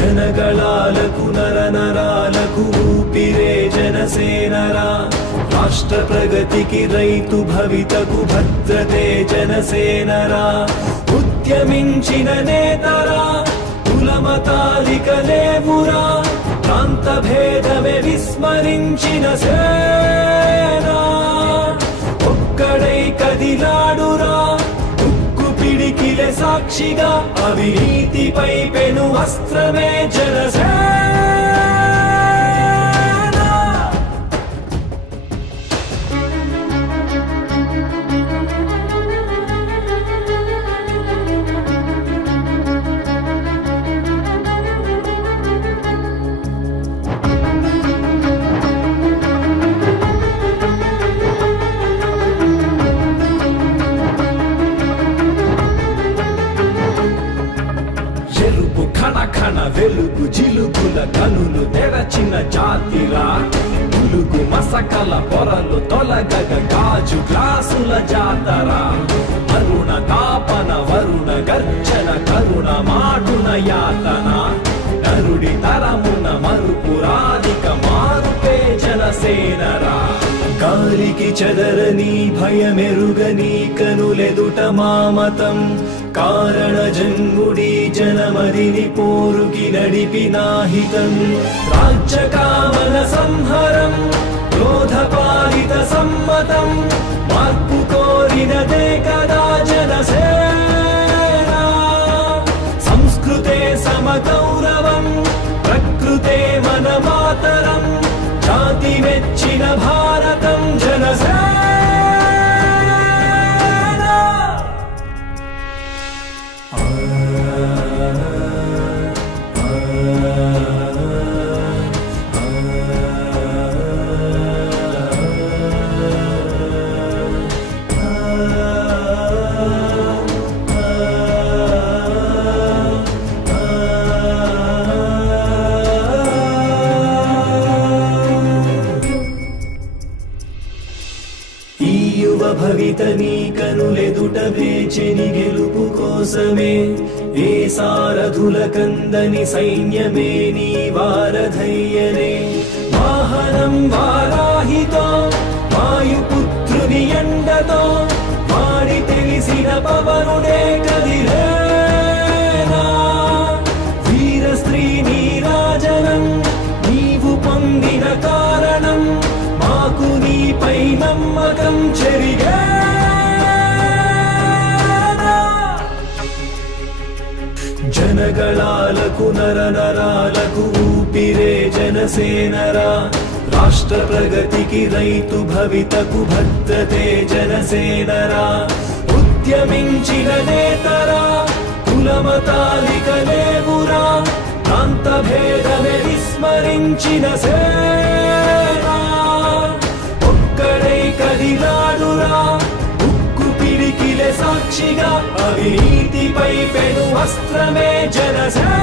జనగళాలకు నరనరాలకు ఊపిరే జనసేనరా రాష్ట్ర ప్రగతికి రైతు భవితకు భద్రతే జనసేనరా ఉద్యమించిన నేతరా కులమతాలిక లేవురా ప్రాంత భేదమే విస్మరించిన సేనా ఒక్కడై కదిలాడురా పిడికిలే సాక్షిగా అవినీతిపై పెను అస్త్రమే జనసేన కణ వెలుగు జిలుగుల కనులు తెరచిన జాతిరా పులుగు మసకల పొరలు తొలగగ గాజు గ్లాసుల జాతరా అరుణ తాపన వరుణ గర్జన కరుణ మాటున యాతన నరుడి తరమున మరుపురాధిక మారుపే జనసేనరా గాలికి చెదరని భయమెరుగని కనులెదుట మామతం కారణ జన్ముడి జనమదిని పోరుకి నడిపినాహితం రాజ్యకామన సంహరం క్రోధపాలిత సమ్మతం మార్పు కోరినదే కదా జనసేన సంస్కృతే సమగౌరవం ప్రకృతే మన మాతరం జాతి మెచ్చిన భారతం జనసేన భవిత నీ కనులెదుట వేచెని గెలుపు కోసమే ఏ సారథుల కందని సైన్యమే నీ వారధయ్యనే వాహనం వారాహితో వాయుపుత్రుని ఎండతో వాడి తెలిసిన పవనుడే కదిలేనా వీర స్త్రీ నీరాజనం నీవు పొందిన కారణం మాకు నీపై నమ్మకం చెరిగేనా జనగళాలకు నరనరాలకు ఊపిరే జనసేనరా రాష్ట్ర ప్రగతికి రైతు భవితకు భద్రతే జనసేనరా ఉద్యమించిన నేతరా కులమతాలిక లేవురా ప్రాంత భేదమే విస్మరించిన సేనా ఒక్కడై కదిలాడురా ఉక్కు పిడికిలే సాక్షిగా అవినీతిపై పెను అస్త్రమే జనసేన